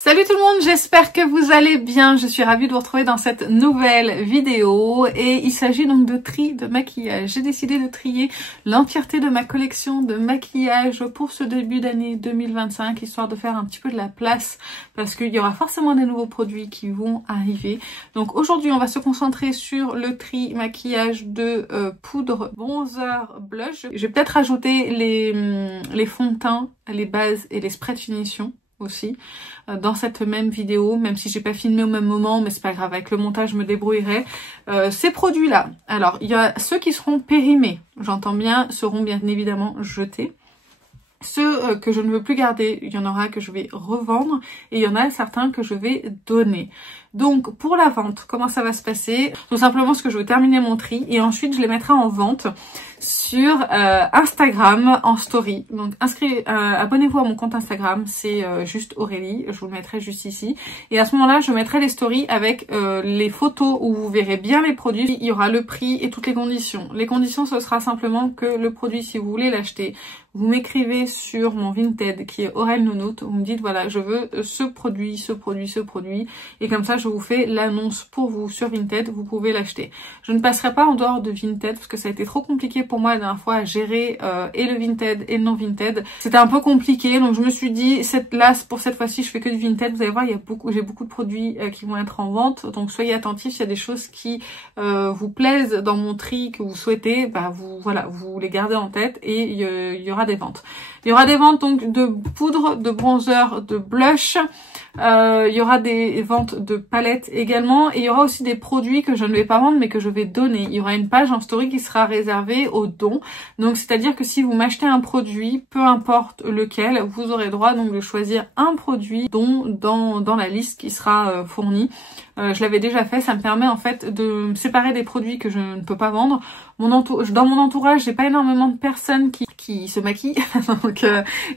Salut tout le monde, j'espère que vous allez bien. Je suis ravie de vous retrouver dans cette nouvelle vidéo et il s'agit donc de tri de maquillage. J'ai décidé de trier l'entièreté de ma collection de maquillage pour ce début d'année 2025, histoire de faire un petit peu de la place parce qu'il y aura forcément des nouveaux produits qui vont arriver. Donc aujourd'hui on va se concentrer sur le tri maquillage de poudre, bronzer, blush. Je vais peut-être rajouter les fonds de teint, les bases et les sprays de finition aussi dans cette même vidéo, même si j'ai pas filmé au même moment, mais c'est pas grave, avec le montage je me débrouillerai. Ces produits là, alors il y a ceux qui seront périmés, j'entends bien, seront bien évidemment jetés. Ceux que je ne veux plus garder, il y en aura que je vais revendre et il y en a certains que je vais donner. Donc pour la vente, comment ça va se passer? Tout simplement ce que je vais terminer mon tri et ensuite je les mettrai en vente sur Instagram en story. Donc abonnez-vous à mon compte Instagram, c'est juste Aurélie, je vous le mettrai juste ici. Et à ce moment-là, je mettrai les stories avec les photos où vous verrez bien les produits. Il y aura le prix et toutes les conditions. Les conditions, ce sera simplement que le produit, si vous voulez l'acheter, vous m'écrivez sur mon Vinted qui est Aurel Nounoute, vous me dites voilà, je veux ce produit, ce produit, ce produit, et comme ça je vous fais l'annonce pour vous sur Vinted, vous pouvez l'acheter. Je ne passerai pas en dehors de Vinted parce que ça a été trop compliqué pour moi la dernière fois à gérer et le Vinted et le non Vinted. C'était un peu compliqué, donc je me suis dit là pour cette fois-ci je fais que du Vinted. Vous allez voir, j'ai beaucoup de produits qui vont être en vente, donc soyez attentifs. S'il y a des choses qui vous plaisent dans mon tri que vous souhaitez, bah vous les gardez en tête et il y aura des ventes. Il y aura des ventes donc de poudre, de bronzer, de blush. Il y aura des ventes de palettes également et il y aura aussi des produits que je ne vais pas vendre mais que je vais donner. Il y aura une page en story qui sera réservée aux dons. Donc c'est-à-dire que si vous m'achetez un produit, peu importe lequel, vous aurez droit donc de choisir un produit dont dans la liste qui sera fournie. Je l'avais déjà fait, ça me permet en fait de me séparer des produits que je ne peux pas vendre. Dans mon entourage, j'ai pas énormément de personnes qui se maquillent, donc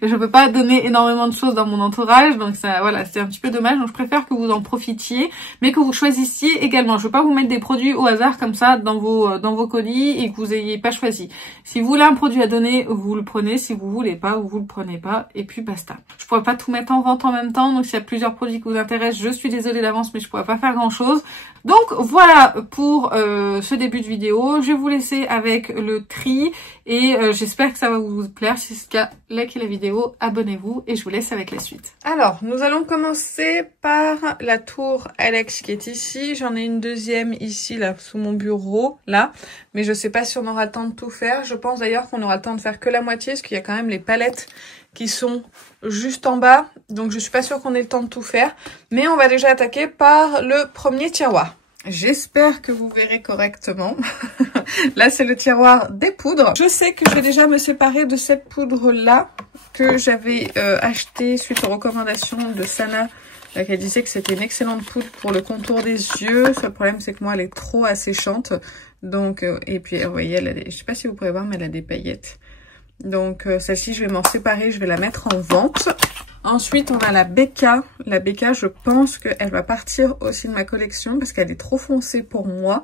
je peux pas donner énormément de choses dans mon entourage, donc ça, voilà, c'est un petit peu dommage. Donc je préfère que vous en profitiez, mais que vous choisissiez également. Je veux pas vous mettre des produits au hasard comme ça dans vos colis et que vous ayez pas choisi. Si vous voulez un produit à donner, vous le prenez. Si vous voulez pas, vous le prenez pas, et puis basta. Je pourrais pas tout mettre en vente en même temps, donc s'il y a plusieurs produits qui vous intéressent, je suis désolée d'avance, mais je pourrais pas faire grand chose. Donc voilà pour ce début de vidéo. Je vais vous laisser avec le tri et j'espère que ça va vous plaire. Si c'est le cas, likez la vidéo, abonnez-vous et je vous laisse avec la suite. Alors, nous allons commencer par la tour Alex qui est ici. J'en ai une deuxième ici, là, sous mon bureau, là. Mais je sais pas si on aura le temps de tout faire. Je pense d'ailleurs qu'on aura le temps de faire que la moitié parce qu'il y a quand même les palettes qui sont juste en bas. Donc je suis pas sûre qu'on ait le temps de tout faire. Mais on va déjà attaquer par le premier tiroir. J'espère que vous verrez correctement. Là, c'est le tiroir des poudres. Je sais que je vais déjà me séparer de cette poudre-là que j'avais achetée suite aux recommandations de Sana. Elle disait que c'était une excellente poudre pour le contour des yeux. Le seul problème, c'est que moi, elle est trop asséchante. Donc, et puis, vous voyez, je sais pas si vous pouvez voir, mais elle a des paillettes. Donc, celle-ci, je vais m'en séparer. Je vais la mettre en vente. Ensuite, on a la BK. La BK, je pense qu'elle va partir aussi de ma collection parce qu'elle est trop foncée pour moi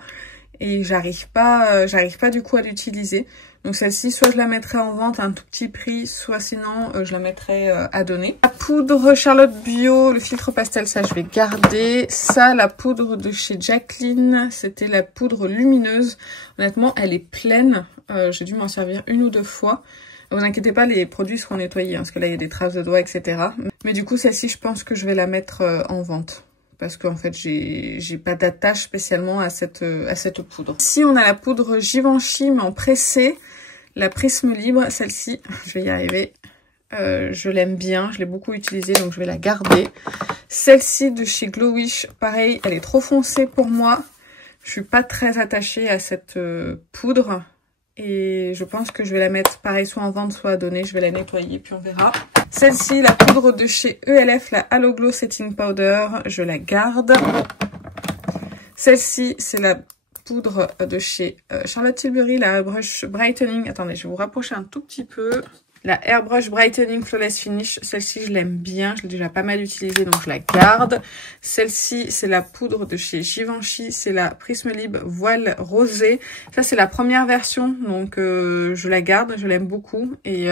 et j'arrive pas du coup à l'utiliser. Donc celle-ci, soit je la mettrai en vente à un tout petit prix, soit sinon je la mettrai à donner. La poudre Charlotte Bio, le filtre pastel, ça je vais garder. Ça, la poudre de chez Jacqueline, c'était la poudre lumineuse. Honnêtement, elle est pleine. J'ai dû m'en servir une ou deux fois. Vous inquiétez pas, les produits seront nettoyés, hein, parce que là, il y a des traces de doigts, etc. Mais du coup, celle-ci, je pense que je vais la mettre en vente. Parce qu'en fait, j'ai pas d'attache spécialement à cette poudre. Ici, on a la poudre Givenchy, mais en pressé. La Prisme Libre, celle-ci, je vais y arriver. Je l'aime bien, je l'ai beaucoup utilisée, donc je vais la garder. Celle-ci de chez Glowish, pareil, elle est trop foncée pour moi. Je suis pas très attachée à cette poudre. Et je pense que je vais la mettre pareil soit en vente soit à donner. Je vais la nettoyer puis on verra. Celle-ci, la poudre de chez ELF, la Halo Glow Setting Powder, je la garde. Celle-ci, c'est la poudre de chez Charlotte Tilbury, la Brush Brightening. Attendez, je vais vous rapprocher un tout petit peu. La Airbrush Brightening Flawless Finish, celle-ci je l'aime bien, je l'ai déjà pas mal utilisée donc je la garde. Celle-ci c'est la poudre de chez Givenchy, c'est la Prisme Lib Voile Rosé. Ça c'est la première version donc je la garde, je l'aime beaucoup et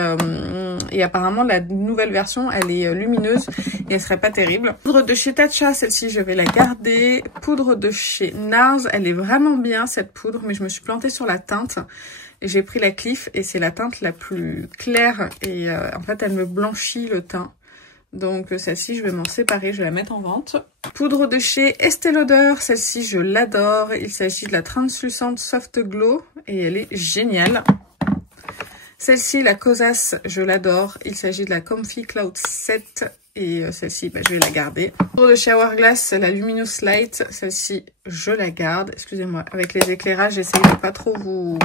apparemment la nouvelle version elle est lumineuse et elle serait pas terrible. Poudre de chez Tatcha, celle-ci je vais la garder. Poudre de chez NARS, elle est vraiment bien cette poudre mais je me suis plantée sur la teinte. J'ai pris la Cliff et c'est la teinte la plus claire et en fait elle me blanchit le teint. Donc celle-ci je vais m'en séparer, je vais la mettre en vente. Poudre de chez Estée Lauder, celle-ci je l'adore. Il s'agit de la Translucent Soft Glow et elle est géniale. Celle-ci, la Kosas, je l'adore. Il s'agit de la Comfy Cloud 7 et celle-ci je vais la garder. Poudre de chez Hourglass, la Luminous Light, celle-ci je la garde. Excusez-moi, avec les éclairages j'essaye de pas trop vous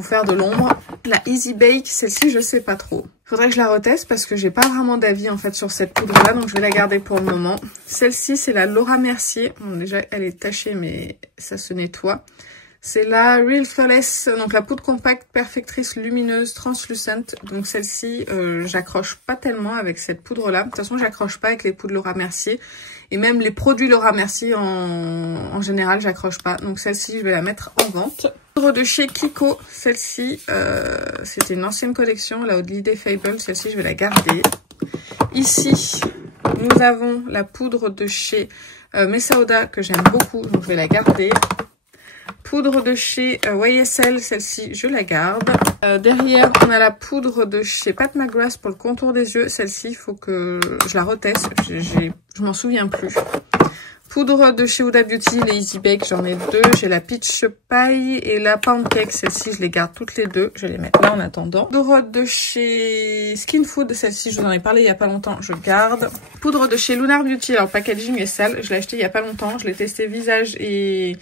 faire de l'ombre. La Easy Bake, celle-ci je sais pas trop. Faudrait que je la reteste parce que j'ai pas vraiment d'avis en fait sur cette poudre là, donc je vais la garder pour le moment. Celle-ci c'est la Laura Mercier. Bon déjà elle est tachée mais ça se nettoie. C'est la Real Flawless, donc la poudre compacte perfectrice lumineuse translucent. Donc celle-ci j'accroche pas tellement avec cette poudre là. De toute façon j'accroche pas avec les poudres Laura Mercier. Et même les produits Laura Mercier en général j'accroche pas. Donc celle-ci je vais la mettre en vente. Poudre de chez Kiko, celle-ci c'était une ancienne collection, la Holiday Fable, celle-ci je vais la garder. Ici nous avons la poudre de chez Messauda que j'aime beaucoup, donc je vais la garder. Poudre de chez YSL, celle-ci je la garde. Derrière on a la poudre de chez Pat McGrath pour le contour des yeux, celle-ci il faut que je la reteste, je m'en souviens plus. Poudre de chez Huda Beauty, les Easy Bake, j'en ai deux. J'ai la Peach Pie et la Pancake. Celle-ci, je les garde toutes les deux. Je vais les mettre là en attendant. Poudre de chez Skin Food, celle-ci, je vous en ai parlé il y a pas longtemps, je garde. Poudre de chez Lunar Beauty, alors le packaging est sale. Je l'ai acheté il y a pas longtemps. Je l'ai testé visage et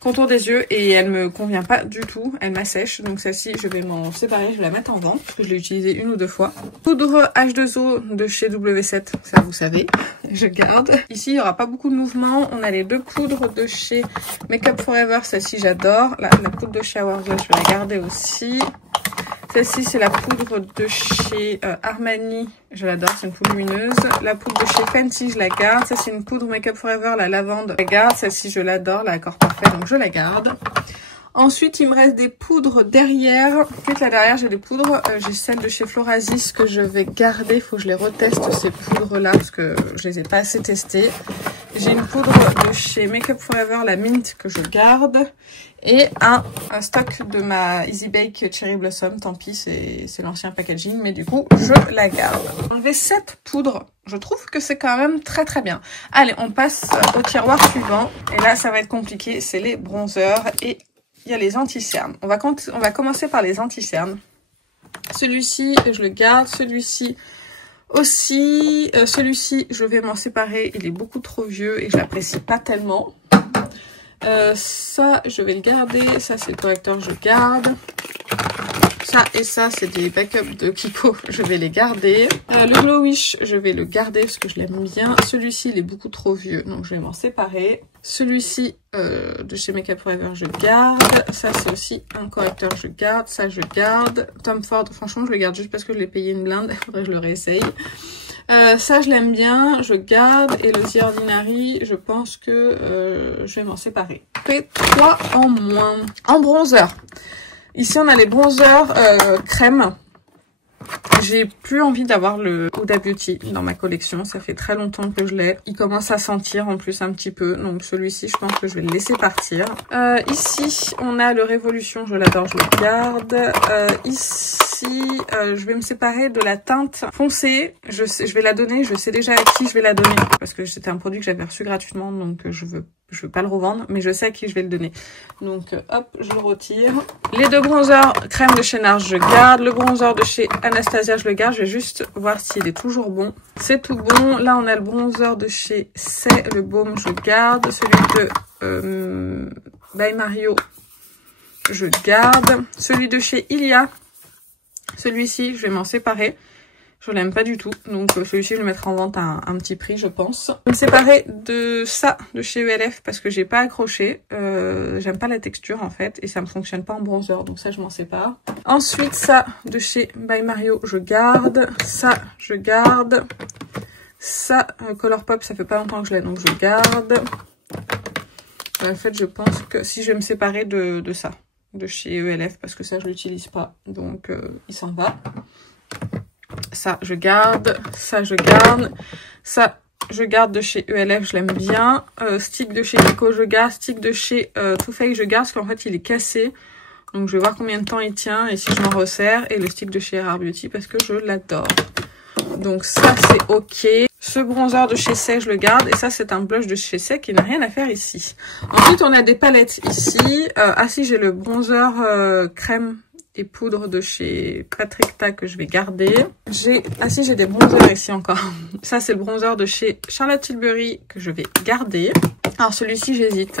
contour des yeux et elle me convient pas du tout, elle m'assèche, donc celle-ci je vais m'en séparer, je vais la mettre en vente parce que je l'ai utilisée une ou deux fois. Poudre H2O de chez W7, ça vous savez, je garde. Ici il y aura pas beaucoup de mouvements, on a les deux poudres de chez Makeup Forever, celle-ci j'adore, la poudre de chez Hourglass je vais la garder aussi. Celle-ci, c'est la poudre de chez Armani. Je l'adore, c'est une poudre lumineuse. La poudre de chez Fenty, je la garde. Ça, c'est une poudre Makeup Forever, la lavande. Je la garde. Celle-ci, je l'adore, la Accord Parfait, donc je la garde. Ensuite, il me reste des poudres derrière. Ensuite, là derrière, j'ai des poudres. J'ai celle de chez Florasis que je vais garder. Il faut que je les reteste, ces poudres-là, parce que je les ai pas assez testées. J'ai une poudre de chez Makeup Forever, la Mint, que je garde. Et un stock de ma Easy Bake Cherry Blossom. Tant pis, c'est l'ancien packaging, mais du coup, je la garde. J'ai enlevé 7 poudres. Je trouve que c'est quand même très très bien. Allez, on passe au tiroir suivant. Et là, ça va être compliqué. C'est les bronzers et il y a les anti-cernes. On va commencer par les anti-cernes. Celui-ci, je le garde. Celui-ci aussi. Celui-ci, je vais m'en séparer. Il est beaucoup trop vieux et je l'apprécie pas tellement. Ça, je vais le garder. Ça, c'est le correcteur, je garde. Ça et ça, c'est des backups de Kiko. Je vais les garder. Le Glow Wish, je vais le garder parce que je l'aime bien. Celui-ci, il est beaucoup trop vieux, donc je vais m'en séparer. Celui-ci, de chez Makeup Forever, je garde. Ça, c'est aussi un correcteur, je garde. Ça, je garde. Tom Ford, franchement, je le garde juste parce que je l'ai payé une blinde. Il faudrait que je le réessaye. Ça, je l'aime bien, je garde. Et le The Ordinary, je pense que je vais m'en séparer. Je fais 3 en moins. En bronzer. Ici, on a les bronzers crème. J'ai plus envie d'avoir le Huda Beauty dans ma collection. Ça fait très longtemps que je l'ai. Il commence à sentir en plus un petit peu. Donc celui-ci, je pense que je vais le laisser partir. Ici, on a le Révolution. Je l'adore, je le garde. Ici, je vais me séparer de la teinte foncée. Je vais la donner. Je sais déjà à qui je vais la donner. Parce que c'était un produit que j'avais reçu gratuitement. Donc je veux pas le revendre, mais je sais à qui je vais le donner. Donc hop, je le retire. Les deux bronzers crème de chez NARS, je garde. Le bronzer de chez Anastasia, je le garde. Je vais juste voir s'il est toujours bon. C'est tout bon. Là, on a le bronzer de chez C'est, le baume, je garde. Celui de By Mario, je garde. Celui de chez Ilia, celui-ci, je vais m'en séparer. Je l'aime pas du tout, donc celui-ci je le mettrai en vente à un petit prix je pense. Je vais me séparer de ça de chez ELF parce que j'ai pas accroché. J'aime pas la texture en fait et ça me fonctionne pas en bronzer, donc ça je m'en sépare. Ensuite ça de chez By Mario je garde, ça je garde, ça Colourpop ça fait pas longtemps que je l'ai donc je garde. En fait je pense que si je vais me séparer de ça, de chez ELF parce que ça je l'utilise pas, donc il s'en va. Ça je garde, ça je garde, ça je garde de chez ELF, je l'aime bien. Stick de chez Kiko je garde, stick de chez Too Faced je garde parce qu'en fait il est cassé. Donc je vais voir combien de temps il tient et si je m'en resserre. Et le stick de chez Rare Beauty parce que je l'adore. Donc ça c'est ok. Ce bronzer de chez Say je le garde et ça c'est un blush de chez Say qui n'a rien à faire ici. Ensuite on a des palettes ici. Ah si j'ai le bronzer crème et poudre de chez Patrick Ta que je vais garder. Ah si j'ai des bronzers ici encore. Ça c'est le bronzer de chez Charlotte Tilbury que je vais garder. Alors celui-ci j'hésite.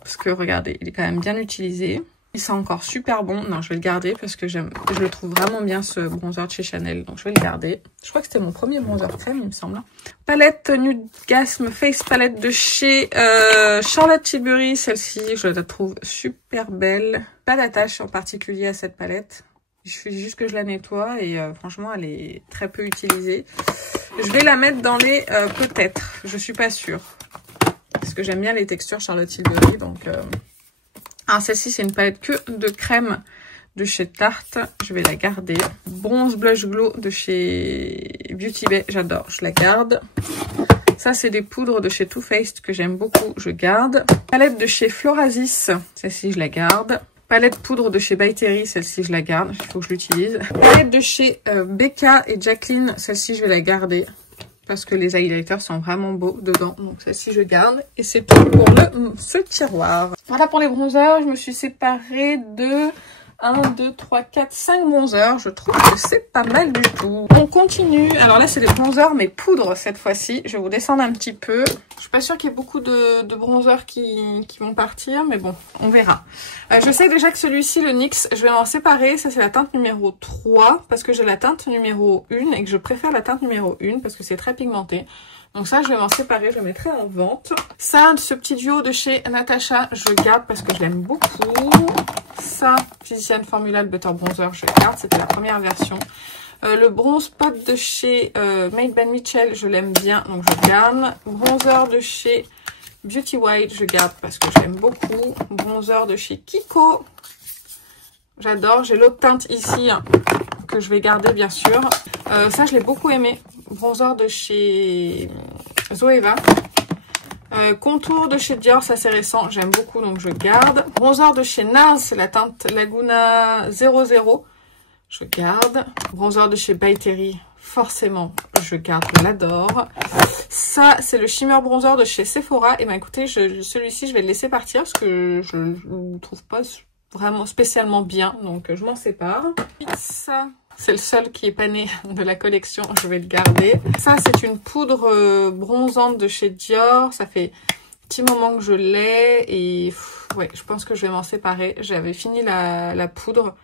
Parce que regardez, il est quand même bien utilisé. Il sent encore super bon. Non, je vais le garder parce que je le trouve vraiment bien ce bronzer de chez Chanel. Donc je vais le garder. Je crois que c'était mon premier bronzer crème, il me semble. Palette Nude Gasm Face Palette de chez Charlotte Tilbury. Celle-ci, je la trouve super belle. Pas d'attache en particulier à cette palette. Je fais juste que je la nettoie et franchement, elle est très peu utilisée. Je vais la mettre dans les peut-être. Je suis pas sûre. Parce que j'aime bien les textures Charlotte Tilbury, donc... Alors celle-ci c'est une palette que de crème de chez Tarte, je vais la garder. Bronze Blush Glow de chez Beauty Bay, j'adore, je la garde. Ça c'est des poudres de chez Too Faced que j'aime beaucoup, je garde. Palette de chez Florasis, celle-ci je la garde. Palette poudre de chez By Terry, celle-ci je la garde, il faut que je l'utilise. Palette de chez Becca et Jacqueline, celle-ci je vais la garder. Parce que les highlighters sont vraiment beaux dedans. Donc celle-ci je garde. Et c'est tout pour ce tiroir. Voilà pour les bronzers. Je me suis séparée de 1, 2, 3, 4, 5 bronzers. Je trouve que c'est pas mal du tout. On continue. Alors là c'est des bronzers mais poudre cette fois-ci. Je vais vous descendre un petit peu. Je suis pas sûre qu'il y ait beaucoup de bronzers qui vont partir. Mais bon, on verra. Je sais déjà que celui-ci, le NYX, je vais en séparer. Ça c'est la teinte numéro 3. Parce que j'ai la teinte numéro 1 et que je préfère la teinte numéro 1 parce que c'est très pigmenté. Donc ça, je vais m'en séparer, je le mettrai en vente. Ça, ce petit duo de chez Natasha, je garde parce que je l'aime beaucoup. Ça, Physician Formula, le Butter Bronzer, je garde. C'était la première version. Le bronze pot de chez Made by Mitchell, je l'aime bien, donc je garde. Bronzer de chez Beauty White, je garde parce que je l'aime beaucoup. Bronzer de chez Kiko, j'adore. J'ai l'autre teinte ici hein, que je vais garder bien sûr. Ça, je l'ai beaucoup aimé. Bronzer de chez Zoeva. Contour de chez Dior, ça c'est récent, j'aime beaucoup donc je garde. Bronzer de chez NARS, c'est la teinte Laguna 00, je garde. Bronzer de chez By Terry, forcément je garde, je l'adore. Ça c'est le shimmer bronzer de chez Sephora. Et ben écoutez, celui-ci je vais le laisser partir parce que je ne trouve pas vraiment spécialement bien, donc je m'en sépare. Ça, c'est le seul qui est pané de la collection, je vais le garder. Ça, c'est une poudre bronzante de chez Dior. Ça fait un petit moment que je l'ai et ouais, je pense que je vais m'en séparer. J'avais fini la poudre,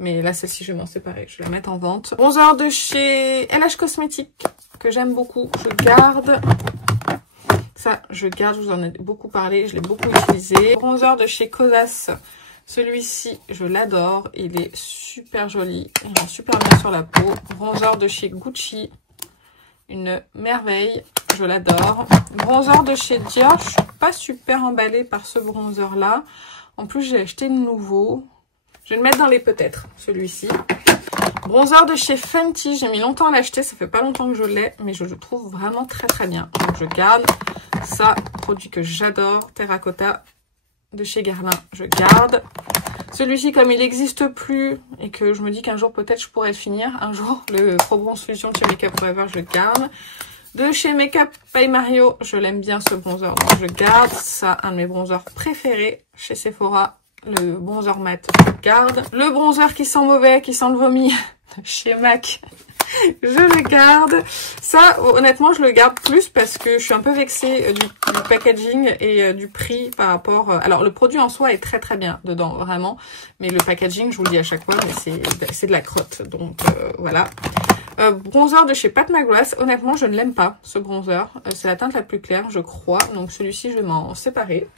mais là, celle-ci, je vais m'en séparer. Je vais la mettre en vente. Bronzer de chez LH Cosmetics, que j'aime beaucoup, je garde. Ça, je garde, je vous en ai beaucoup parlé, je l'ai beaucoup utilisé. Bronzer de chez Kosas. Celui-ci, je l'adore. Il est super joli. Il rend super bien sur la peau. Bronzer de chez Gucci. Une merveille. Je l'adore. Bronzer de chez Dior. Je suis pas super emballée par ce bronzer-là. En plus, j'ai acheté le nouveau. Je vais le mettre dans les peut-être, celui-ci. Bronzer de chez Fenty. J'ai mis longtemps à l'acheter. Ça fait pas longtemps que je l'ai. Mais je le trouve vraiment très très bien. Donc, je garde. Ça, produit que j'adore. Terracotta. De chez Guerlain, je garde. Celui-ci, comme il n'existe plus et que je me dis qu'un jour peut-être je pourrais le finir, un jour, le Pro Bronze Fusion de chez Makeup Forever, je garde. De chez Makeup by Mario, je l'aime bien ce bronzer, donc je garde. Ça, un de mes bronzers préférés chez Sephora, le bronzer mat, je garde. Le bronzer qui sent mauvais, qui sent le vomi, de chez MAC. Je le garde. Ça, honnêtement, je le garde plus parce que je suis un peu vexée du packaging et du prix par rapport... Alors, le produit en soi est très très bien dedans, vraiment. Mais le packaging, je vous le dis à chaque fois, mais c'est de la crotte. Donc, voilà. Bronzer de chez Pat McGrath. Honnêtement, je ne l'aime pas, ce bronzer. C'est la teinte la plus claire, je crois. Donc celui-ci, je vais m'en séparer.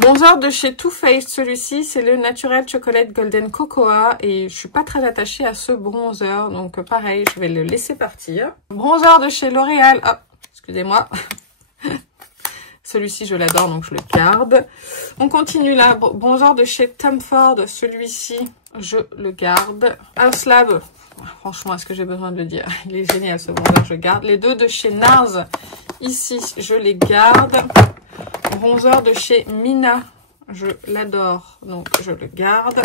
Bronzer de chez Too Faced. Celui-ci, c'est le Natural Chocolate Golden Cocoa. Et je suis pas très attachée à ce bronzer. Donc pareil, je vais le laisser partir. Bronzer de chez L'Oréal. Ah, excusez-moi. Celui-ci, je l'adore, donc je le garde. On continue là. Bronzer de chez Tom Ford. Celui-ci, je le garde. House Lab. Franchement, est-ce que j'ai besoin de le dire? Il est génial ce bronzer, je garde. Les deux de chez NARS, ici, je les garde. Bronzer de chez Mina, je l'adore, donc je le garde.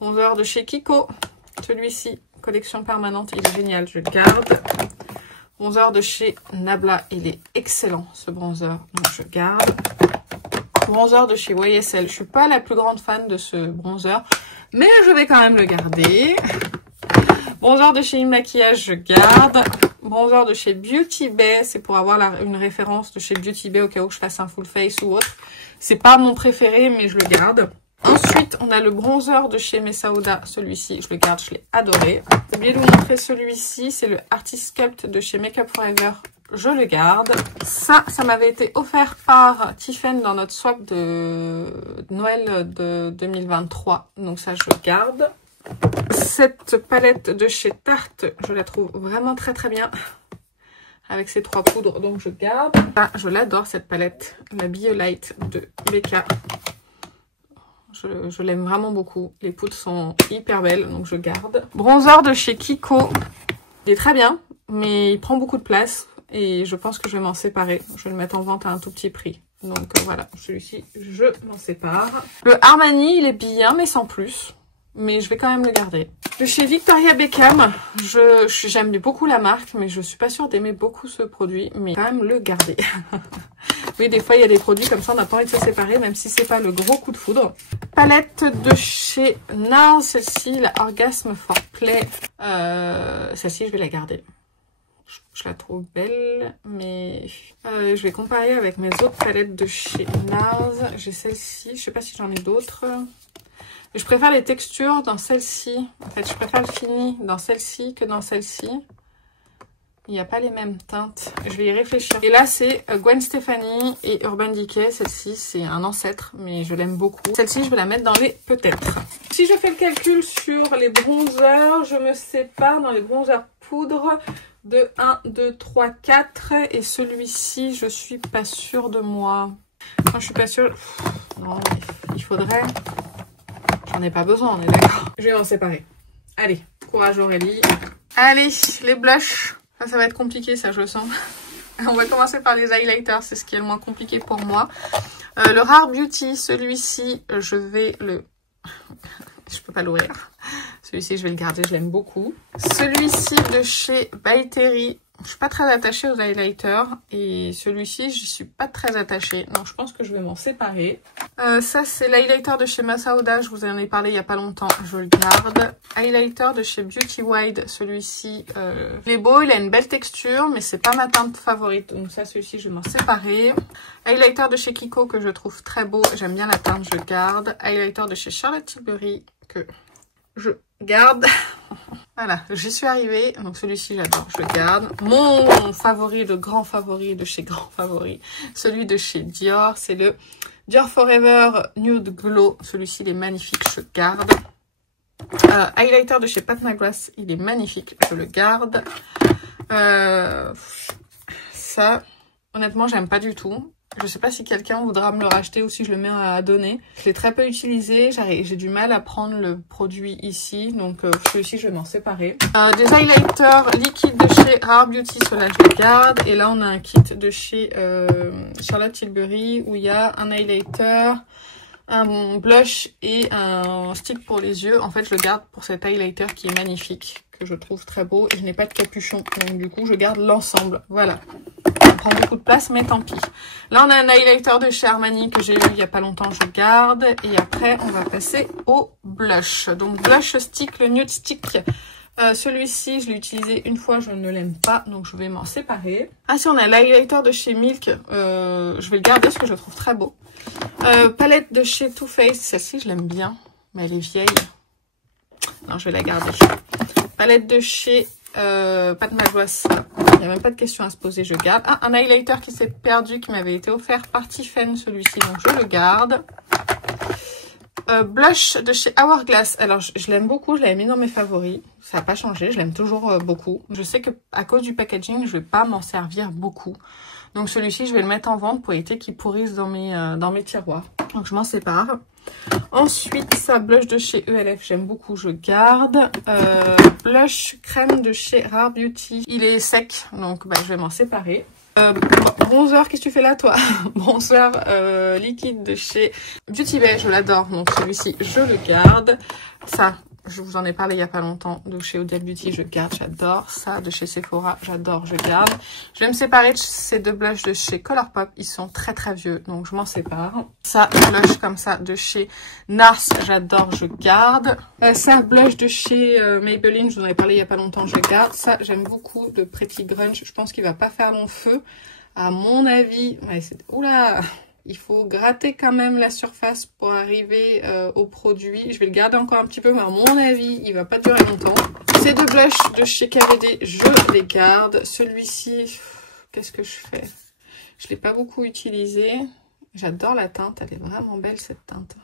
Bronzer de chez Kiko, celui-ci, collection permanente, il est génial, je le garde. Bronzer de chez Nabla, il est excellent ce bronzer, donc je garde. Bronzer de chez YSL, je suis pas la plus grande fan de ce bronzer, mais je vais quand même le garder. Bronzer de chez Maquillage, je garde. Bronzer de chez Beauty Bay, c'est pour avoir une référence de chez Beauty Bay au cas où je fasse un full face ou autre. C'est pas mon préféré, mais je le garde. Ensuite, on a le bronzer de chez Messaouda. Celui-ci, je le garde, je l'ai adoré. J'ai oublié de vous montrer celui-ci, c'est le Artist Sculpt de chez Makeup Forever. Je le garde. Ça m'avait été offert par Tiffen dans notre swap de Noël de 2023. Donc ça, je le garde. Cette palette de chez Tarte, je la trouve vraiment très très bien. Avec ces 3 poudres, donc je garde. Ah, je l'adore cette palette. La BioLite de Becca. Je l'aime vraiment beaucoup. Les poudres sont hyper belles, donc je garde. Bronzer de chez Kiko. Il est très bien, mais il prend beaucoup de place. Et je pense que je vais m'en séparer. Je vais le mettre en vente à un tout petit prix. Donc voilà, celui-ci, je m'en sépare. Le Armani, il est bien, mais sans plus. Mais je vais quand même le garder. De chez Victoria Beckham, j'aime beaucoup la marque, mais je suis pas sûre d'aimer beaucoup ce produit, mais quand même le garder. Oui, des fois, il y a des produits comme ça, on n'a pas envie de se séparer, même si c'est pas le gros coup de foudre. Palette de chez NARS, celle-ci, la Orgasme for Play. Celle-ci, je vais la garder. Je la trouve belle, mais je vais comparer avec mes autres palettes de chez NARS. J'ai celle-ci, je sais pas si j'en ai d'autres. Je préfère les textures dans celle-ci. En fait, je préfère le fini dans celle-ci que dans celle-ci. Il n'y a pas les mêmes teintes. Je vais y réfléchir. Et là, c'est Gwen Stefani et Urban Decay. Celle-ci, c'est un ancêtre, mais je l'aime beaucoup. Celle-ci, je vais la mettre dans les peut-être. Si je fais le calcul sur les bronzers, je me sépare dans les bronzers poudre de 1, 2, 3, 4. Et celui-ci, je suis pas sûre de moi. Quand je suis pas sûre... Non, il faudrait... J'en ai pas besoin, on est d'accord. Je vais m'en séparer. Allez, courage Aurélie. Allez, les blushs. Ça va être compliqué, ça, je le sens. On va commencer par les highlighters, c'est ce qui est le moins compliqué pour moi. Le Rare Beauty, celui-ci, je vais le... Je peux pas l'ouvrir. Celui-ci, je vais le garder, je l'aime beaucoup. Celui-ci de chez By Terry. Je suis pas très attachée aux highlighters. Et celui-ci, je suis pas très attachée. Donc, je pense que je vais m'en séparer. Ça, c'est l'highlighter de chez Messaouda. Je vous en ai parlé il y a pas longtemps. Je le garde. Highlighter de chez Beauty Wide. Celui-ci, il est beau. Il a une belle texture. Mais c'est pas ma teinte favorite. Donc ça, celui-ci, je vais m'en séparer. Highlighter de chez Kiko que je trouve très beau. J'aime bien la teinte. Je le garde. Highlighter de chez Charlotte Tilbury que je garde. Voilà, j'y suis arrivée. Donc celui-ci, j'adore, je le garde. Mon favori, le grand favori de chez Grand Favori, celui de chez Dior, c'est le Dior Forever Nude Glow. Celui-ci, il est magnifique, je le garde. Highlighter de chez Pat McGrath, il est magnifique, je le garde. Ça, honnêtement, j'aime pas du tout. Je sais pas si quelqu'un voudra me le racheter ou si je le mets à donner. Je l'ai très peu utilisé. J'ai du mal à prendre le produit ici. Donc celui-ci, je vais m'en séparer. Des highlighters liquides de chez Rare Beauty. Ceux-là, je les garde. Et là, on a un kit de chez Charlotte Tilbury où il y a un highlighter, un blush et un stick pour les yeux. En fait, je le garde pour cet highlighter qui est magnifique, que je trouve très beau. Et je n'ai pas de capuchon. Donc du coup, je garde l'ensemble. Voilà. Ça prend beaucoup de place, mais tant pis. Là, on a un highlighter de chez Armani que j'ai eu il y a pas longtemps, je garde. Et après, on va passer au blush. Donc, blush stick, le nude stick. Celui-ci, je l'ai utilisé une fois, je ne l'aime pas, donc je vais m'en séparer. Ah si, on a l'highlighter de chez Milk. Je vais le garder parce que je le trouve très beau. Palette de chez Too Faced. Celle-ci, je l'aime bien, mais elle est vieille. Non, je vais la garder. Palette de chez Pat McGrath. Il n'y a même pas de question à se poser, je garde. Ah, un highlighter qui s'est perdu, qui m'avait été offert par Tiffen, celui-ci, donc je le garde. Blush de chez Hourglass. Alors, je l'aime beaucoup, je l'avais mis dans mes favoris. Ça n'a pas changé, je l'aime toujours beaucoup. Je sais que à cause du packaging, je vais pas m'en servir beaucoup. Donc celui-ci, je vais le mettre en vente pour éviter qu'il pourrisse dans mes tiroirs. Donc je m'en sépare. Ensuite, ça, blush de chez ELF, j'aime beaucoup, je garde. Blush crème de chez Rare Beauty. Il est sec, donc bah, je vais m'en séparer. Bronzer, qu'est-ce que tu fais là, toi? Bronzer liquide de chez Beauty Bay, je l'adore. Donc celui-ci, je le garde. Ça, je vous en ai parlé il n'y a pas longtemps, de chez Odile Beauty, je garde, j'adore. Ça, de chez Sephora, j'adore, je garde. Je vais me séparer de ces deux blushs de chez Colourpop, ils sont très très vieux, donc je m'en sépare. Ça, blush comme ça de chez NARS, j'adore, je garde. Ça, blush de chez Maybelline, je vous en ai parlé il n'y a pas longtemps, je garde. Ça, j'aime beaucoup de Pretty Grunge, je pense qu'il va pas faire long feu. À mon avis, ouais, oula! Il faut gratter quand même la surface pour arriver au produit. Je vais le garder encore un petit peu, mais à mon avis, il va pas durer longtemps. Ces deux blushs de chez KVD, je les garde. Celui-ci, qu'est-ce que je fais? Je l'ai pas beaucoup utilisé. J'adore la teinte, elle est vraiment belle cette teinte.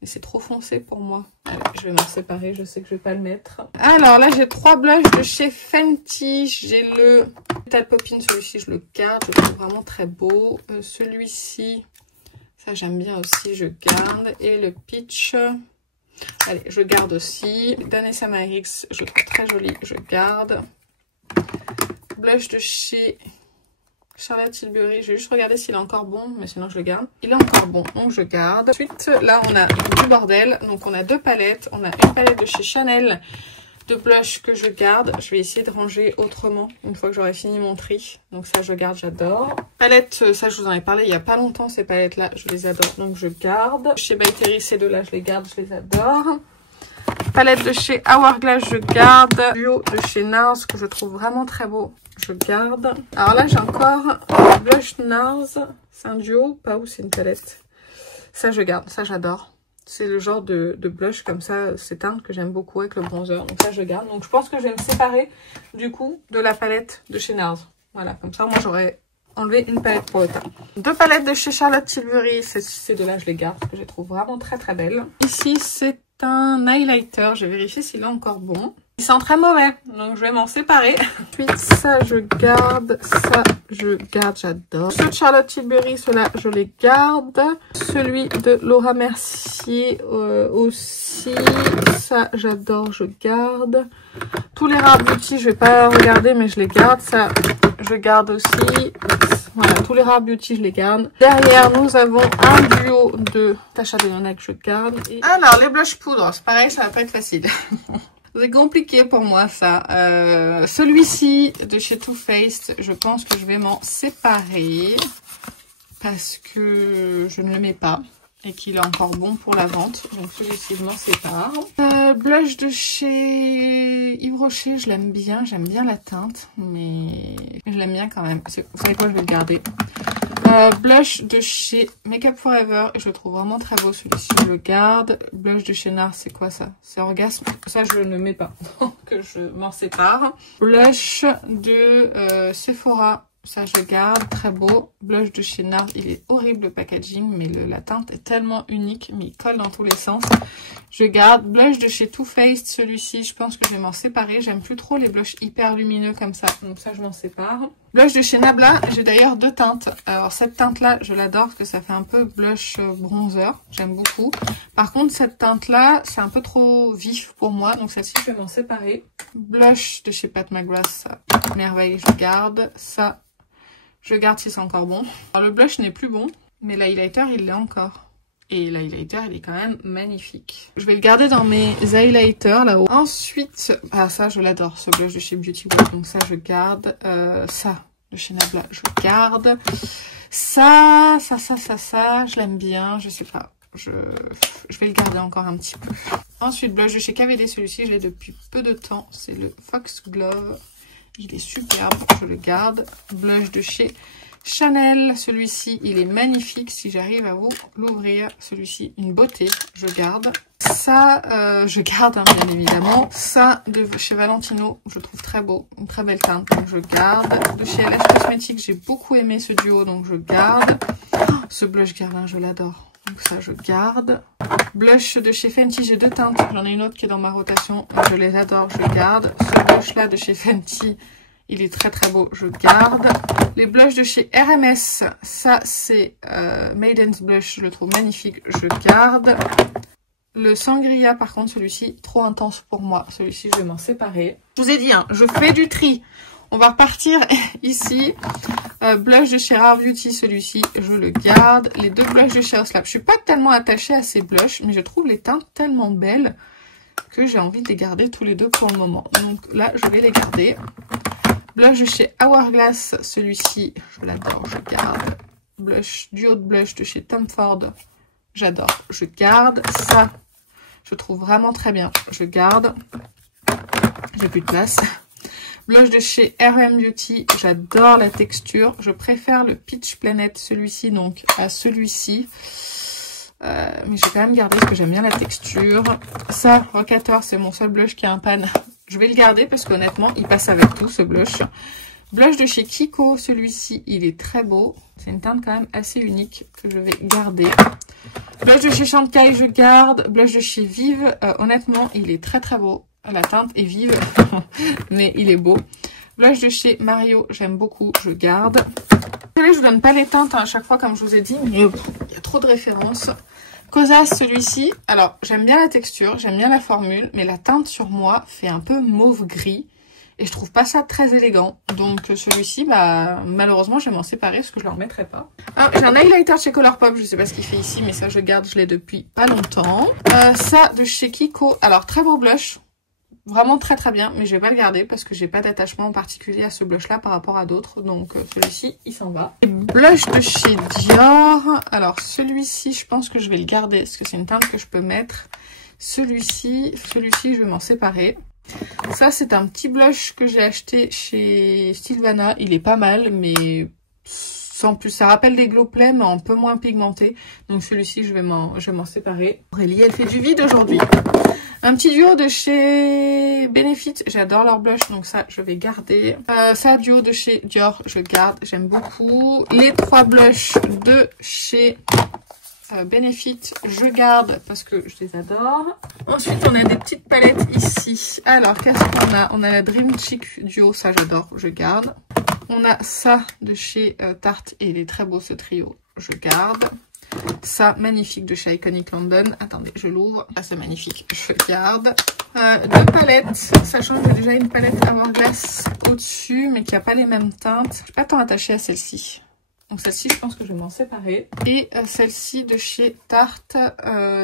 Mais c'est trop foncé pour moi. Allez, je vais m'en séparer, je sais que je vais pas le mettre. Alors là, j'ai trois blushs de chez Fenty. J'ai le Metal Poppin', celui-ci je le garde, je le trouve vraiment très beau. Celui-ci, ça j'aime bien aussi, je garde. Et le Peach, allez, je garde aussi. Danessa Myricks, je le trouve très joli, je garde. Blush de chez Charlotte Tilbury, je vais juste regarder s'il est encore bon, mais sinon je le garde. Il est encore bon, donc je garde. Ensuite, là on a du bordel, donc on a deux palettes. On a une palette de chez Chanel de blush que je garde. Je vais essayer de ranger autrement une fois que j'aurai fini mon tri. Donc ça je garde, j'adore. Palette, ça je vous en ai parlé il n'y a pas longtemps, ces palettes là, je les adore, donc je garde. Chez By Terry, ces deux là je les garde, je les adore. Palette de chez Hourglass, je garde. Duo de chez NARS que je trouve vraiment très beau, je garde. Alors là j'ai encore blush NARS, c'est un duo, pas où c'est une palette. Ça je garde, ça j'adore. C'est le genre de blush comme ça, ces teintes que j'aime beaucoup avec le bronzer. Donc ça je garde. Donc je pense que je vais me séparer du coup de la palette de chez NARS. Voilà, comme ça moi j'aurais enlevé une palette pour le teint. Deux palettes de chez Charlotte Tilbury, ces deux là je les garde parce que je les trouve vraiment très très belles. Ici c'est un highlighter, je vais vérifier s'il est encore bon. Il sent très mauvais, donc je vais m'en séparer. Ensuite, ça je garde, ça je garde, j'adore. Ceux de Charlotte Tilbury, ceux-là je les garde. Celui de Laura Mercier aussi, ça j'adore, je garde. Tous les Rare Beauty, je vais pas regarder, mais je les garde. Ça je garde aussi. Voilà, tous les Rare Beauty, je les garde. Derrière, nous avons un duo de Tasha Denona que je garde. Et... alors, les blush poudre, c'est pareil, ça va pas être facile. C'est compliqué pour moi ça. Celui-ci de chez Too Faced, je pense que je vais m'en séparer parce que je ne le mets pas et qu'il est encore bon pour la vente. Donc celui-ci je m'en sépare. Blush de chez Yves Rocher, je l'aime bien, j'aime bien la teinte, mais je l'aime bien quand même. Vous savez quoi, je vais le garder. Blush de chez Makeup Forever, je le trouve vraiment très beau, celui-ci je le garde. Blush de chez NARS, c'est quoi ça? C'est Orgasme, ça je ne mets pas, donc je m'en sépare. Blush de Sephora, ça je garde, très beau. Blush de chez NARS, il est horrible le packaging, mais la teinte est tellement unique, mais il colle dans tous les sens. Je garde. Blush de chez Too Faced, celui-ci, je pense que je vais m'en séparer. J'aime plus trop les blushs hyper lumineux comme ça, donc ça je m'en sépare. Blush de chez Nabla, j'ai d'ailleurs deux teintes. Alors cette teinte-là, je l'adore parce que ça fait un peu blush bronzer, j'aime beaucoup. Par contre, cette teinte-là, c'est un peu trop vif pour moi, donc celle-ci, je vais m'en séparer. Blush de chez Pat McGrath, ça, merveille, je garde. Ça, je garde si c'est encore bon. Alors le blush n'est plus bon, mais l'highlighter, il l'est encore. Et l'highlighter, il est quand même magnifique. Je vais le garder dans mes highlighters là-haut. Ensuite, ah ça, je l'adore, ce blush de chez Beauty World. Donc ça, je garde. Ça, de chez Nabla, je garde. Ça, je l'aime bien. Je sais pas. Je vais le garder encore un petit peu. Ensuite, blush de chez KVD. Celui-ci, je l'ai depuis peu de temps. C'est le Foxglove. Il est superbe. Je le garde. Blush de chez Chanel, celui-ci, il est magnifique. Si j'arrive à vous l'ouvrir, celui-ci, une beauté, je garde. Ça, je garde, hein, bien évidemment. Ça, de chez Valentino, je trouve très beau. Une très belle teinte, donc je garde. De chez LH Cosmetics, j'ai beaucoup aimé ce duo, donc je garde. Oh, ce blush Guerlain, je l'adore. Donc ça, je garde. Blush de chez Fenty, j'ai 2 teintes. J'en ai une autre qui est dans ma rotation. Je les adore, je garde. Ce blush-là de chez Fenty, il est très très beau, je garde. Les blushs de chez RMS, ça c'est Maiden's Blush, je le trouve magnifique, je garde. Le Sangria, par contre, celui-ci, trop intense pour moi. Celui-ci, je vais m'en séparer. Je vous ai dit, hein, je fais du tri. On va repartir ici. Blush de chez Rare Beauty, celui-ci, je le garde. Les 2 blushs de chez Oslab. Je suis pas tellement attachée à ces blushs, mais je trouve les teintes tellement belles que j'ai envie de les garder tous les 2 pour le moment. Donc là, je vais les garder. Blush de chez Hourglass, celui-ci, je l'adore, je garde. Blush, duo de blush de chez Tom Ford, j'adore, je garde. Ça, je trouve vraiment très bien, je garde. J'ai plus de place. Blush de chez RM Beauty, j'adore la texture. Je préfère le Peach Planet, celui-ci, donc à celui-ci. Mais j'ai quand même gardé parce que j'aime bien la texture. Ça, Rockator, c'est mon seul blush qui a un pan. Je vais le garder parce qu'honnêtement, il passe avec tout ce blush. Blush de chez Kiko, celui-ci, il est très beau. C'est une teinte quand même assez unique que je vais garder. Blush de chez Shankai, je garde. Blush de chez Vive, honnêtement, il est très très beau. La teinte est vive, mais il est beau. Blush de chez Mario, j'aime beaucoup, je garde. Désolée, je vous donne pas les teintes à chaque fois comme je vous ai dit, mais il y a trop de références. Kosas, celui-ci, alors j'aime bien la texture, j'aime bien la formule, mais la teinte sur moi fait un peu mauve gris et je trouve pas ça très élégant. Donc celui-ci, bah malheureusement je vais m'en séparer parce que je ne le remettrai pas. Ah, j'ai un highlighter de chez Colourpop, je sais pas ce qu'il fait ici, mais ça je garde, je l'ai depuis pas longtemps. Ça de chez Kiko, alors très beau blush. Vraiment très très bien, mais je vais pas le garder parce que j'ai pas d'attachement en particulier à ce blush là par rapport à d'autres, donc celui-ci il s'en va. Et blush de chez Dior, alors celui-ci je pense que je vais le garder parce que c'est une teinte que je peux mettre. Celui-ci je vais m'en séparer. Ça c'est un petit blush que j'ai acheté chez Sylvana, il est pas mal mais sans plus, ça rappelle des glow play mais un peu moins pigmenté, donc celui-ci je vais m'en séparer. Aurélie elle fait du vide aujourd'hui. Un petit duo de chez Benefit, j'adore leur blush, donc ça, je vais garder. Ça, duo de chez Dior, je garde, j'aime beaucoup. Les 3 blushs de chez Benefit, je garde parce que je les adore. Ensuite, on a des petites palettes ici. Alors, qu'est-ce qu'on a? On a la Dream Chic duo, ça j'adore, je garde. On a ça de chez Tarte, et il est très beau ce trio, je garde. Ça, magnifique de chez Iconic London. Attendez, je l'ouvre. Ah, c'est magnifique. Je garde. 2 palettes. Sachant que j'ai déjà une palette Hourglass au-dessus, mais qui n'a pas les mêmes teintes. Je suis pas tant attachée à celle-ci. Donc celle-ci, je pense que je vais m'en séparer. Et celle-ci de chez Tarte.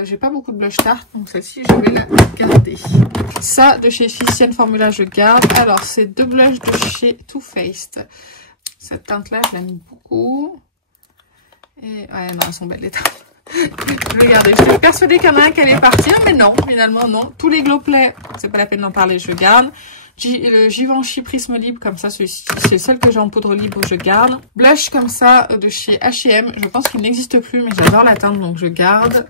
J'ai pas beaucoup de blush Tarte, donc celle-ci, je vais la garder. Ça, de chez Fictienne Formula, je garde. Alors, c'est 2 blushs de chez Too Faced. Cette teinte-là, je l'aime beaucoup. Et ouais, non, elles sont belles les teintes. Je vais garder. J'étais persuadée qu'il y en a un qui allait partir, mais non, finalement non. Tous les glow play, c'est pas la peine d'en parler, je garde. Le Givenchy Prisme Libre, comme ça, c'est le seul que j'ai en poudre libre, je garde. Blush comme ça de chez H&M, je pense qu'il n'existe plus, mais j'adore la teinte, donc je garde.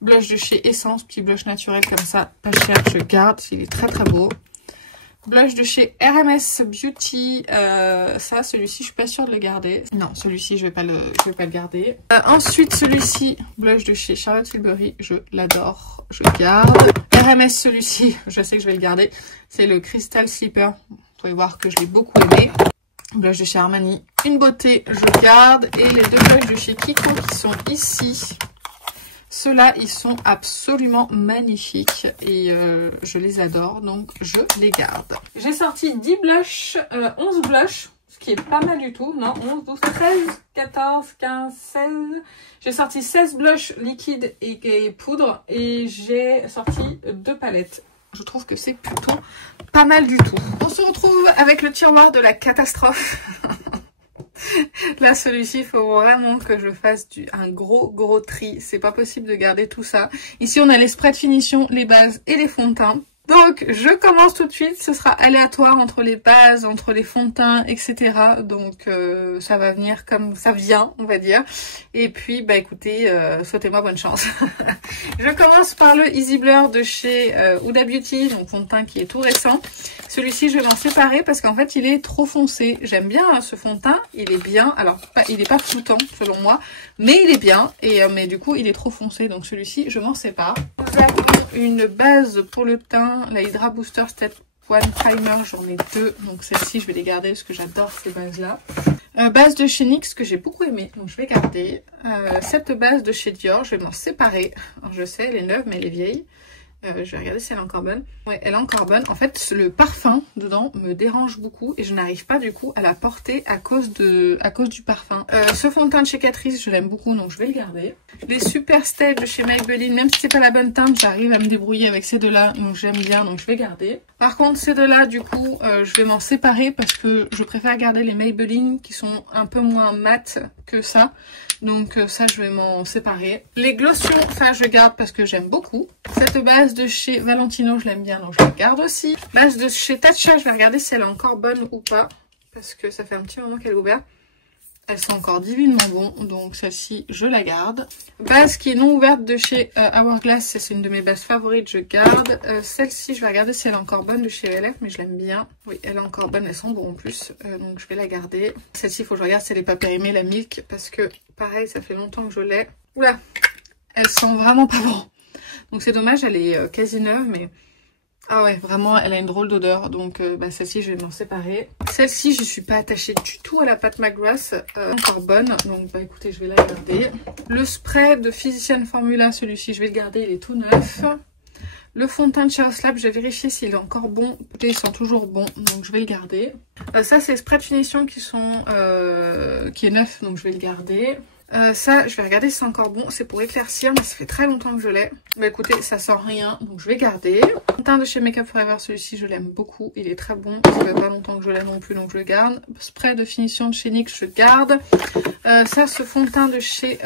Blush de chez Essence, petit blush naturel comme ça, pas cher, je garde. Il est très très beau. Blush de chez RMS Beauty, ça, celui-ci, je suis pas sûre de le garder. Non, celui-ci, je vais pas le garder. Ensuite, celui-ci, blush de chez Charlotte Tilbury, je l'adore, je garde. RMS, celui-ci, je sais que je vais le garder, c'est le Crystal Slipper. Vous pouvez voir que je l'ai beaucoup aimé. Blush de chez Armani, une beauté, je garde. Et les 2 blushs de chez Kiko qui sont ici. Ceux-là, ils sont absolument magnifiques et je les adore, donc je les garde. J'ai sorti 10 blushs, 11 blushs, ce qui est pas mal du tout. Non, 11, 12, 13, 14, 15, 16. J'ai sorti 16 blushs liquides et poudre et j'ai sorti 2 palettes. Je trouve que c'est plutôt pas mal du tout. On se retrouve avec le tiroir de la catastrophe. Là, celui-ci, il faut vraiment que je fasse un gros tri. C'est pas possible de garder tout ça. Ici, on a les sprays de finition, les bases et les fonds de teint. Donc, je commence tout de suite. Ce sera aléatoire entre les bases, entre les fonds de teint, etc. Donc, ça va venir comme ça vient, on va dire. Et puis, bah écoutez, souhaitez-moi bonne chance. Je commence par le Easy Blur de chez Huda Beauty, donc fond de teint qui est tout récent. Celui-ci, je vais m'en séparer parce qu'en fait, il est trop foncé. J'aime bien ce fond de teint, il est bien. Alors, il n'est pas floutant selon moi, mais il est bien. Et mais du coup, il est trop foncé. Donc celui-ci, je m'en sépare. Nous avons une base pour le teint, la Hydra Booster Step One Primer. J'en ai deux, donc celle-ci, je vais les garder parce que j'adore ces bases-là. Base de chez NYX que j'ai beaucoup aimé, donc je vais garder. Cette base de chez Dior, je vais m'en séparer. Alors, je sais, elle est neuve, mais elle est vieille. Je vais regarder si elle est encore bonne. Ouais, elle est encore bonne. En fait, le parfum dedans me dérange beaucoup et je n'arrive pas du coup à la porter à cause du parfum. Ce fond de teint de chez Catrice, je l'aime beaucoup, donc je vais le garder. Les Super Stage de chez Maybelline, même si c'est pas la bonne teinte, j'arrive à me débrouiller avec ces deux-là, donc j'aime bien, donc je vais garder. Par contre, ces deux-là, du coup, je vais m'en séparer parce que je préfère garder les Maybelline qui sont un peu moins mat que ça. Donc ça, je vais m'en séparer. Les Glossions, ça, je garde parce que j'aime beaucoup. Cette base de chez Valentino, je l'aime bien, donc je la garde aussi. Base de chez Tatcha, je vais regarder si elle est encore bonne ou pas. Parce que ça fait un petit moment qu'elle est ouverte. Elles sont encore divinement bon, donc celle-ci, je la garde. Base qui est non ouverte de chez Hourglass, c'est une de mes bases favorites, je garde. Celle-ci, je vais regarder si elle est encore bonne de chez ELF, mais je l'aime bien. Oui, elle est encore bonne, elles sont bonnes en plus, donc je vais la garder. Celle-ci, il faut que je regarde si elle n'est pas périmée, la Milk, parce que pareil, ça fait longtemps que je l'ai. Oula, elle sent vraiment pas bon. Donc c'est dommage, elle est quasi neuve, mais... Ah ouais, vraiment, elle a une drôle d'odeur, donc celle-ci, je vais m'en séparer. Celle-ci, je suis pas attachée du tout à la pâte McGrath, encore bonne, donc écoutez, je vais la garder. Le spray de Physician Formula, celui-ci, je vais le garder, il est tout neuf. Le fond de teint de Charles Lab, je vais vérifier s'il est encore bon. Écoutez, ils sont toujours bons, donc je vais le garder. Ça, c'est le spray de finition qui est neuf, donc je vais le garder. Ça, je vais regarder si c'est encore bon. C'est pour éclaircir, mais ça fait très longtemps que je l'ai. Bah écoutez, ça sent rien, donc je vais garder. Le teint de chez Make Up Forever, celui-ci, je l'aime beaucoup. Il est très bon. Ça fait pas longtemps que je l'ai non plus, donc je le garde. Spray de finition de chez NYX, je garde. Ça, ce fond de teint de chez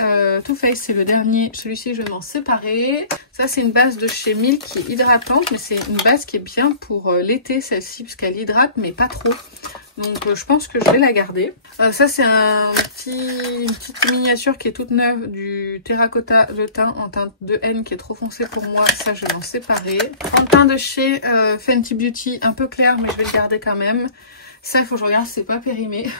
Too Faced, c'est le dernier. Celui-ci, je vais m'en séparer. Ça, c'est une base de chez Milk qui est hydratante, mais c'est une base qui est bien pour l'été, celle-ci, parce qu'elle hydrate, mais pas trop. Donc je pense que je vais la garder. Ça c'est une petite miniature qui est toute neuve du terracotta de teint en teinte 2N qui est trop foncé pour moi. Ça je vais m'en séparer. En teint de chez Fenty Beauty, un peu clair mais je vais le garder quand même. Ça il faut que je regarde, c'est pas périmé.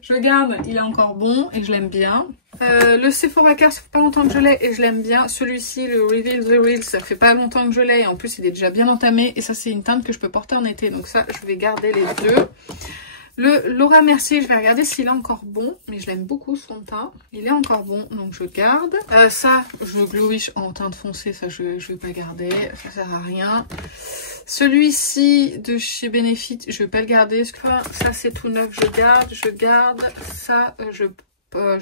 Je le garde, il est encore bon et je l'aime bien. Le Sephora Care, ça fait pas longtemps que je l'ai et je l'aime bien. Celui-ci, le Reveal the Real, ça fait pas longtemps que je l'ai et en plus il est déjà bien entamé. Et ça c'est une teinte que je peux porter en été, donc ça je vais garder les deux. Le Laura Mercier, je vais regarder s'il est encore bon, mais je l'aime beaucoup ce fond de teint. Il est encore bon, donc je garde. Ça, je le Glowish en teinte foncée, ça je vais pas garder, ça sert à rien. Celui-ci de chez Benefit, je vais pas le garder, parce que ça c'est tout neuf, je garde. Ça, je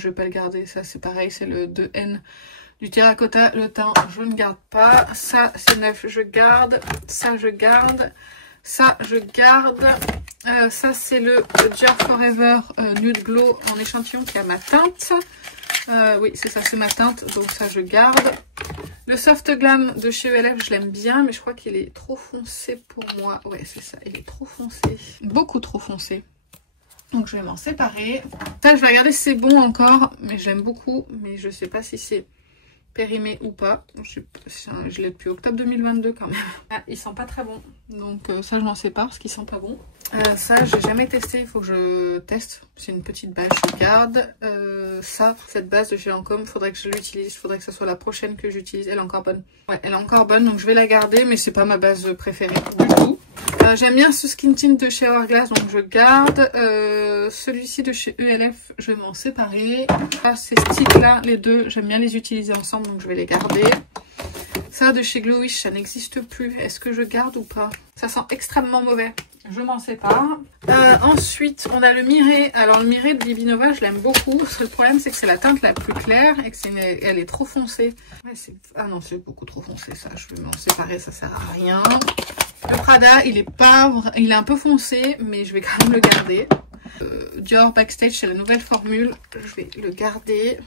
vais pas le garder, ça c'est pareil, c'est le 2N du terracotta, le teint, je ne garde pas. Ça c'est neuf, je garde. Ça je garde. Ça, je garde. Ça, c'est le Dior Forever Nude Glow en échantillon qui a ma teinte. Oui, c'est ça, c'est ma teinte. Donc ça, je garde. Le Soft Glam de chez ELF, je l'aime bien, mais je crois qu'il est trop foncé pour moi. Ouais, c'est ça, il est trop foncé. Beaucoup trop foncé. Donc je vais m'en séparer. Ça, je vais regarder si c'est bon encore, mais je l'aime beaucoup. Mais je sais pas si c'est périmé ou pas. Je l'ai depuis octobre 2022 quand même. Ah, il sent pas très bon. Donc ça je m'en sépare parce qu'il sent pas bon. Ça j'ai jamais testé, il faut que je teste. C'est une petite base, je garde. Ça, cette base de chez Lancôme, faudrait que je l'utilise. Faudrait que ce soit la prochaine que j'utilise. Elle est encore bonne. Ouais, elle est encore bonne, donc je vais la garder, mais c'est pas ma base préférée du tout. J'aime bien ce Skin Tint de chez Hourglass, donc je garde. Celui-ci de chez ELF, je vais m'en séparer. Ah, ces sticks-là, les deux, j'aime bien les utiliser ensemble, donc je vais les garder. Ça, de chez Glowish, ça n'existe plus. Est-ce que je garde ou pas? Ça sent extrêmement mauvais. Je m'en sépare. Ensuite, on a le Mireille. Alors, le Mireille de Libinova, je l'aime beaucoup. Le problème, c'est que c'est la teinte la plus claire et que elle est trop foncée. Ouais, ah non, c'est beaucoup trop foncé, ça. Je vais m'en séparer, ça sert à rien. Le Prada, il est un peu foncé, mais je vais quand même le garder. Dior Backstage, c'est la nouvelle formule. Je vais le garder.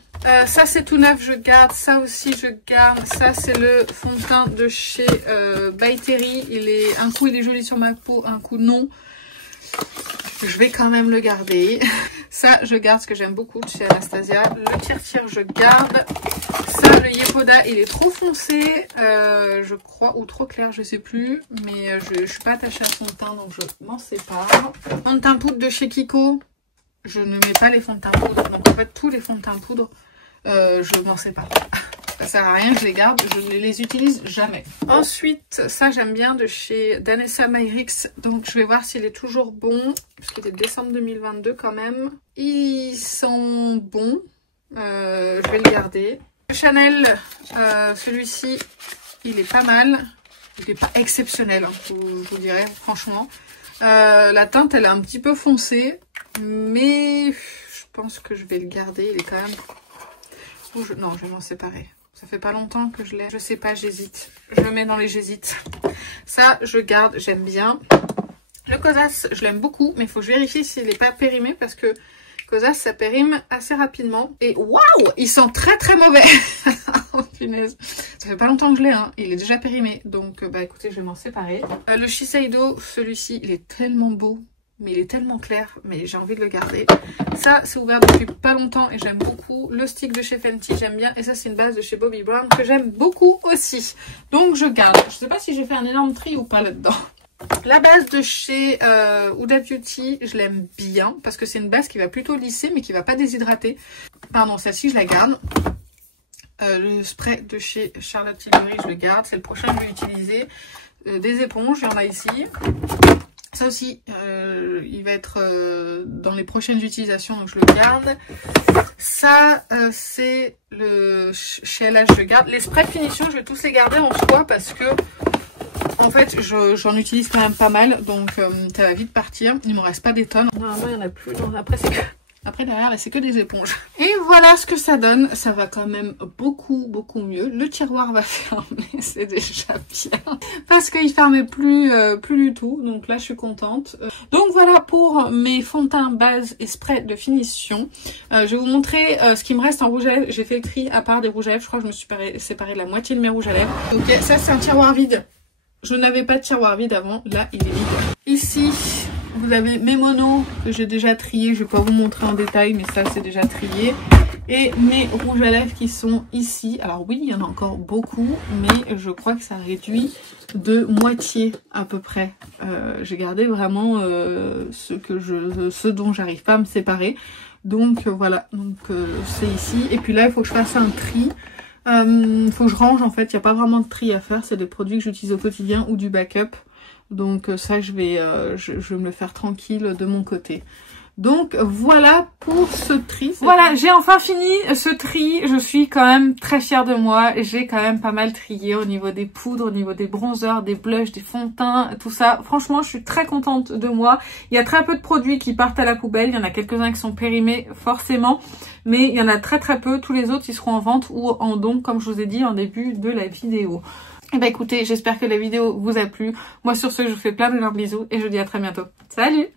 Ça c'est tout neuf, je garde. Ça aussi je garde. Ça c'est le fond de teint de chez By Terry. Un coup il est joli sur ma peau, un coup non. Je vais quand même le garder. Ça je garde parce que j'aime beaucoup de chez Anastasia. Le tire-tire je garde. Ça le Yepoda il est trop foncé je crois, ou trop clair, je sais plus. Mais je suis pas attachée à son teint donc je m'en sépare. Fond de teint poudre de chez Kiko. Je ne mets pas les fonds de teint poudre. Donc en fait tous les fonds de teint poudre je m'en sépare. Ça sert à rien, je les garde, je ne les utilise jamais. Ensuite, ça j'aime bien de chez Danessa Myricks. Donc je vais voir s'il est toujours bon. Puisqu'il est décembre 2022 quand même. Ils sont bons. Je vais le garder. Chanel, celui-ci, il est pas mal. Il n'est pas exceptionnel, hein, je vous dirais, franchement. La teinte, elle est un petit peu foncée. Mais je pense que je vais le garder. Il est quand même... Non, je vais m'en séparer. Ça fait pas longtemps que je l'ai. Je sais pas, j'hésite. Je le mets dans les j'hésite. Ça, je garde, j'aime bien. Le Kosas, je l'aime beaucoup, mais il faut que je vérifie s'il n'est pas périmé parce que Kosas, ça périme assez rapidement. Et waouh, il sent très très mauvais. Oh punaise. Ça fait pas longtemps que je l'ai, hein. Il est déjà périmé. Donc, bah écoutez, je vais m'en séparer. Le Shiseido, celui-ci, il est tellement beau. Mais il est tellement clair, mais j'ai envie de le garder. Ça, c'est ouvert depuis pas longtemps et j'aime beaucoup. Le stick de chez Fenty, j'aime bien. Et ça, c'est une base de chez Bobbi Brown que j'aime beaucoup aussi. Donc, je garde. Je sais pas si j'ai fait un énorme tri ou pas là-dedans. La base de chez Huda Beauty, je l'aime bien. Parce que c'est une base qui va plutôt lisser, mais qui va pas déshydrater. Pardon, celle-ci, je la garde. Le spray de chez Charlotte Tilbury, je le garde. C'est le prochain que je vais utiliser. Des éponges, il y en a ici. Ça aussi, il va être dans les prochaines utilisations, donc je le garde. Ça, c'est le chez LH, je garde. Les sprays de finition, je vais tous les garder en soi parce que, en fait, j'en utilise quand même pas mal. Donc, ça va vite partir. Il ne me reste pas des tonnes. Normalement, il n'y en a plus. Donc, après, c'est que... Après, derrière, là, c'est que des éponges. Et voilà ce que ça donne. Ça va quand même beaucoup, beaucoup mieux. Le tiroir va fermer, c'est déjà bien. Parce qu'il fermait plus du tout. Donc là, je suis contente. Donc voilà pour mes fonds de teint base et spray de finition. Je vais vous montrer ce qui me reste en rouge à lèvres. J'ai fait le tri à part des rouges à lèvres. Je crois que je me suis séparé de la moitié de mes rouges à lèvres. Ok, ça, c'est un tiroir vide. Je n'avais pas de tiroir vide avant. Là, il est vide. Ici... Vous avez mes monos que j'ai déjà triés. Je ne vais pas vous montrer en détail, mais ça, c'est déjà trié. Et mes rouges à lèvres qui sont ici. Alors oui, il y en a encore beaucoup, mais je crois que ça réduit de moitié à peu près. J'ai gardé vraiment ce dont j'arrive pas à me séparer. Donc voilà, donc c'est ici. Et puis là, il faut que je fasse un tri. Faut que je range en fait. Il n'y a pas vraiment de tri à faire. C'est des produits que j'utilise au quotidien ou du backup. Donc ça, je vais me le faire tranquille de mon côté. Donc voilà pour ce tri. Voilà, j'ai enfin fini ce tri. Je suis quand même très fière de moi. J'ai quand même pas mal trié au niveau des poudres, au niveau des bronzers, des blushs, des fonds de teint, tout ça. Franchement, je suis très contente de moi. Il y a très peu de produits qui partent à la poubelle. Il y en a quelques-uns qui sont périmés forcément. Mais il y en a très très peu. Tous les autres, ils seront en vente ou en don, comme je vous ai dit en début de la vidéo. Et bah écoutez, j'espère que la vidéo vous a plu. Moi sur ce, je vous fais plein de bisous et je vous dis à très bientôt. Salut!